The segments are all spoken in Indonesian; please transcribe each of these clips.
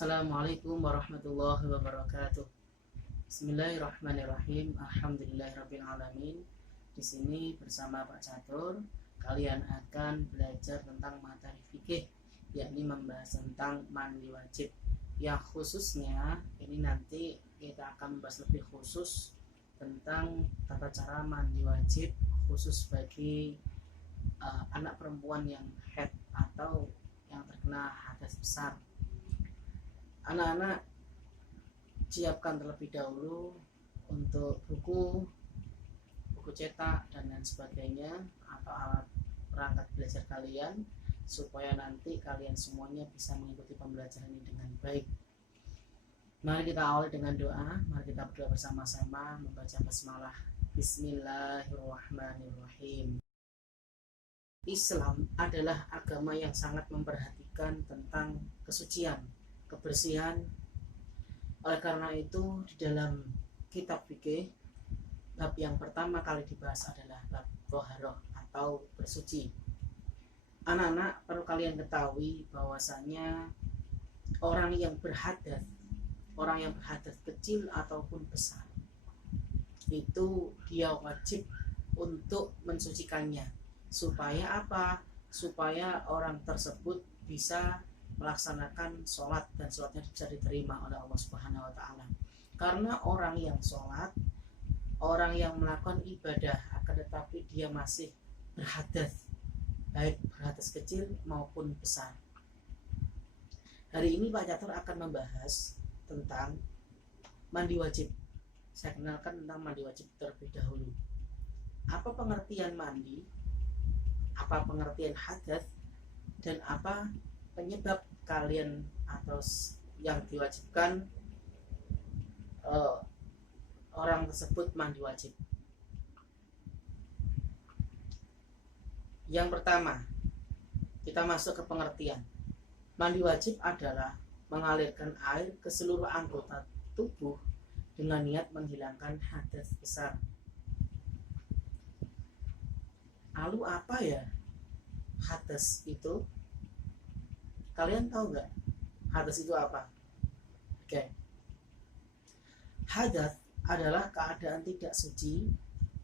Assalamualaikum warahmatullahi wabarakatuh. Bismillahirrahmanirrahim. Alhamdulillahirrabbilalamin. Di sini bersama Pak Catur, kalian akan belajar tentang materi fikih, yakni membahas tentang mandi wajib. Yang khususnya ini nanti kita akan membahas lebih khusus tentang tata cara mandi wajib khusus bagi anak perempuan yang haid atau yang terkena hadas besar. Anak-anak, siapkan terlebih dahulu untuk buku cetak dan lain sebagainya atau alat perangkat belajar kalian, supaya nanti kalian semuanya bisa mengikuti pembelajaran ini dengan baik. Mari kita awali dengan doa. Mari kita berdoa bersama-sama membaca basmalah. Bismillahirrahmanirrahim. Islam adalah agama yang sangat memperhatikan tentang kesucian, kebersihan. Oleh karena itu, di dalam kitab fikih, bab yang pertama kali dibahas adalah bab thaharah atau bersuci. Anak-anak, perlu kalian ketahui bahwasanya orang yang berhadas kecil ataupun besar, itu dia wajib untuk mensucikannya. Supaya apa? Supaya orang tersebut bisa melaksanakan sholat dan sholatnya bisa diterima oleh Allah Subhanahu wa Ta'ala. Karena orang yang sholat, orang yang melakukan ibadah, akan tetapi dia masih berhadas, baik berhadas kecil maupun besar. Hari ini Pak Catur akan membahas tentang mandi wajib. Saya kenalkan tentang mandi wajib terlebih dahulu. Apa pengertian mandi? Apa pengertian hadas? Dan apa penyebab kalian atau yang diwajibkan orang tersebut mandi wajib? Yang pertama, kita masuk ke pengertian. Mandi wajib adalah mengalirkan air ke seluruh anggota tubuh dengan niat menghilangkan hadas besar. Lalu apa ya hadas itu? Kalian tahu nggak hadas itu apa? Oke. Hadas adalah keadaan tidak suci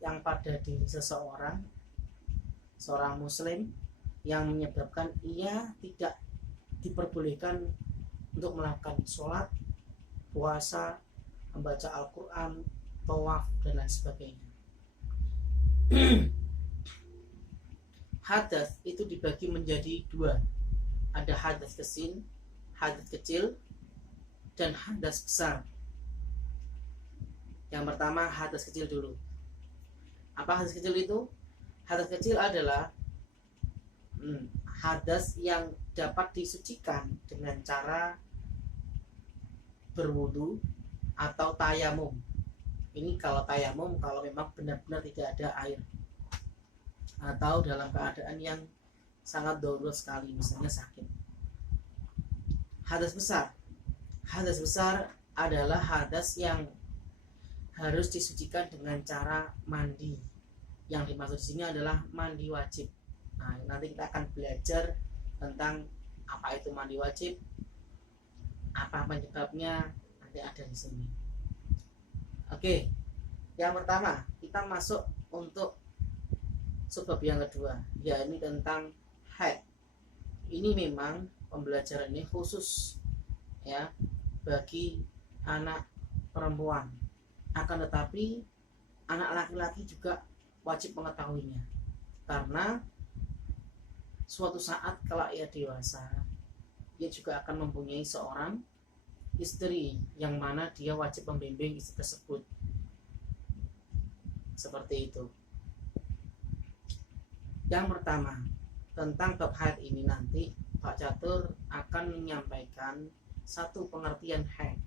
yang pada diri seorang muslim yang menyebabkan ia tidak diperbolehkan untuk melakukan sholat, puasa, membaca Al-Quran, tawaf, dan lain sebagainya. Hadas itu dibagi menjadi dua. Ada hadas kecil dan hadas besar. Yang pertama hadas kecil dulu. Apa hadas kecil itu? Hadas kecil adalah hadas yang dapat disucikan dengan cara berwudu atau tayamum. Ini kalau tayamum kalau memang benar-benar tidak ada air, atau dalam keadaan yang sangat darurat sekali, misalnya sakit. Hadas besar adalah hadas yang harus disucikan dengan cara mandi. Yang dimaksud di sini adalah mandi wajib. Nah, nanti kita akan belajar tentang apa itu mandi wajib, apa penyebabnya, nanti ada di sini. Oke, yang pertama kita masuk untuk sebab yang kedua, yakni tentang haid. Ini memang pembelajaran ini khusus ya bagi anak perempuan. Akan tetapi anak laki-laki juga wajib mengetahuinya, karena suatu saat kalau ia dewasa, ia juga akan mempunyai seorang istri yang mana dia wajib membimbing istri tersebut. Seperti itu. Yang pertama, tentang bab haid ini nanti Pak Catur akan menyampaikan satu pengertian haid.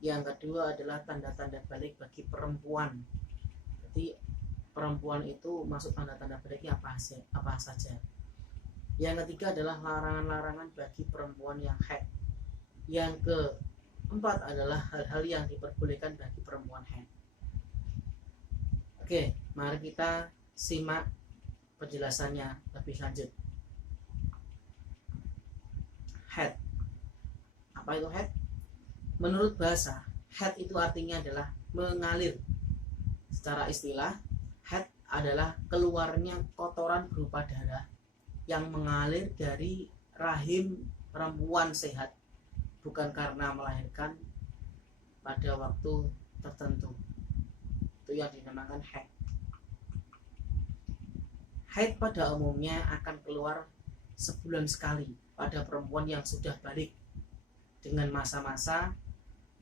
Yang kedua adalah tanda-tanda balik bagi perempuan. Jadi perempuan itu masuk tanda-tanda baliknya apa saja. Yang ketiga adalah larangan-larangan bagi perempuan yang haid. Yang keempat adalah hal-hal yang diperbolehkan bagi perempuan haid. Oke, mari kita simak penjelasannya lebih lanjut. Haid. Apa itu haid? Menurut bahasa, haid itu artinya adalah mengalir. Secara istilah, haid adalah keluarnya kotoran berupa darah yang mengalir dari rahim perempuan sehat, bukan karena melahirkan pada waktu tertentu. Itu yang dinamakan haid. Haid pada umumnya akan keluar sebulan sekali pada perempuan yang sudah balik, dengan masa-masa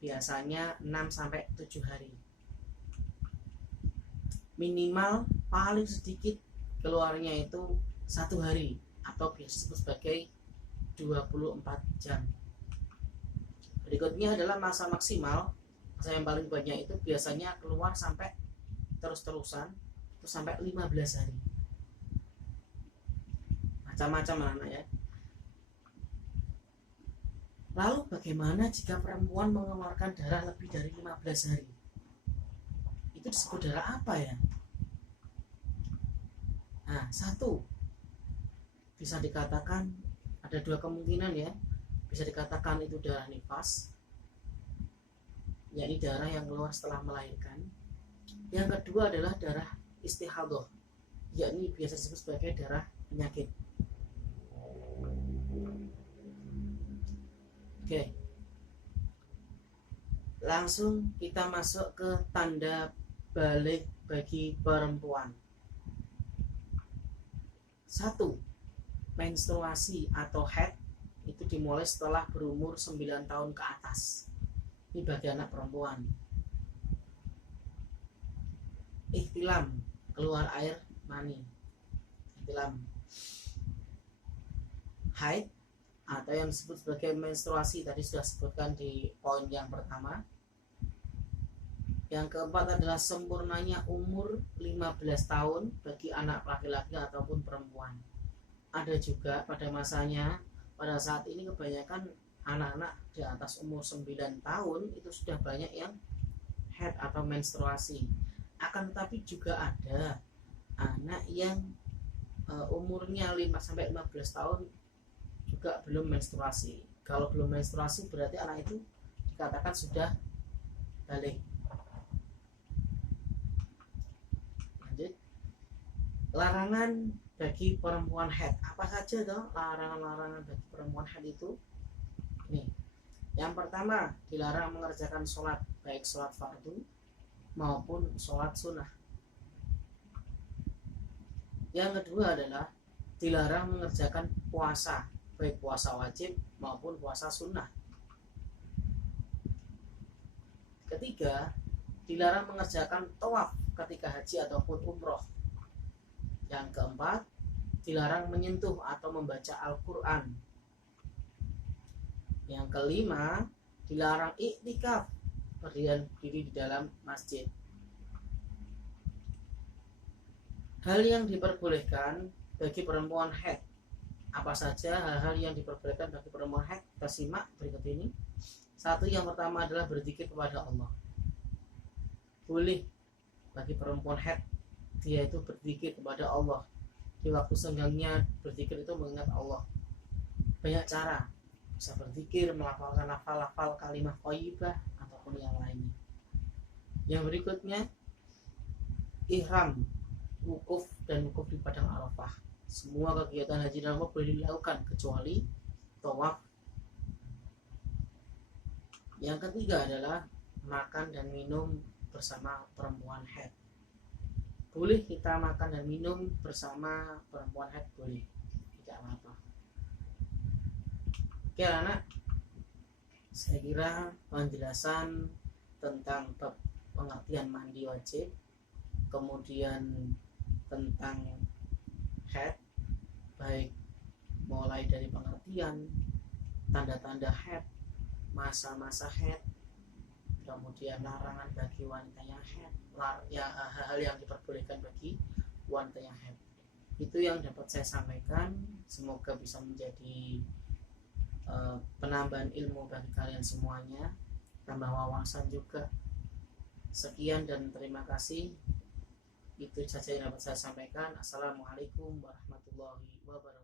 biasanya 6-7 hari. Minimal paling sedikit keluarnya itu 1 hari atau biasa disebut sebagai 24 jam. Berikutnya adalah masa maksimal. Masa yang paling banyak itu biasanya keluar sampai terus-terusan itu sampai 15 hari. Macam-macam anak ya. Lalu bagaimana jika perempuan mengeluarkan darah lebih dari 15 hari? Itu disebut darah apa ya? Nah, satu, bisa dikatakan ada 2 kemungkinan ya. Bisa dikatakan itu darah nifas, yakni darah yang keluar setelah melahirkan. Yang kedua adalah darah istihadhah, yakni biasa disebut sebagai darah penyakit. Oke. Langsung kita masuk ke tanda balik bagi perempuan. 1. Menstruasi atau haid itu dimulai setelah berumur 9 tahun ke atas. Ini bagi anak perempuan. Ihtilam, keluar air mani. Ihtilam. Haid atau yang disebut sebagai menstruasi tadi sudah sebutkan di poin yang pertama. Yang keempat adalah sempurnanya umur 15 tahun bagi anak laki-laki ataupun perempuan. Ada juga pada masanya, pada saat ini kebanyakan anak-anak di atas umur 9 tahun itu sudah banyak yang haid atau menstruasi. Akan tetapi juga ada anak yang umurnya 5-15 tahun juga belum menstruasi. Kalau belum menstruasi berarti anak itu dikatakan sudah balik. Lanjut. Larangan bagi perempuan haid. Apa saja toh larangan-larangan bagi perempuan haid itu? Nih. Yang pertama, dilarang mengerjakan sholat, baik sholat fardu maupun sholat sunnah. Yang kedua adalah dilarang mengerjakan puasa, baik puasa wajib maupun puasa sunnah. Ketiga, dilarang mengerjakan tawaf ketika haji ataupun umroh. Yang keempat, dilarang menyentuh atau membaca Al-Quran. Yang kelima, dilarang iktikaf, berdiam diri di dalam masjid. Hal yang diperbolehkan bagi perempuan haid. Apa saja hal-hal yang diperbolehkan bagi perempuan haid? Kita simak berikut ini. 1, yang pertama adalah berzikir kepada Allah. Boleh bagi perempuan haid dia itu berzikir kepada Allah. Di waktu senggangnya berzikir itu mengingat Allah. Banyak cara. Bisa berzikir, melafalkan lafal-lafal kalimah thayyibah ataupun yang lainnya. Yang berikutnya, ihram, wukuf dan wukuf di padang Arafah. Semua kegiatan haji dan umrah boleh dilakukan kecuali tawaf. Yang ketiga adalah makan dan minum bersama perempuan haid. Boleh kita makan dan minum bersama perempuan haid, boleh, tidak apa-apa. Oke anak, saya kira penjelasan tentang pengertian mandi wajib, kemudian tentang haid, baik mulai dari pengertian, tanda-tanda haid, masa-masa haid, kemudian larangan bagi wanita yang haid, hal-hal yang diperbolehkan bagi wanita yang haid. Itu yang dapat saya sampaikan. Semoga bisa menjadi penambahan ilmu bagi kalian semuanya, tambah wawasan juga. Sekian dan terima kasih. Itu saja yang dapat saya sampaikan. Assalamualaikum warahmatullahi wabarakatuh.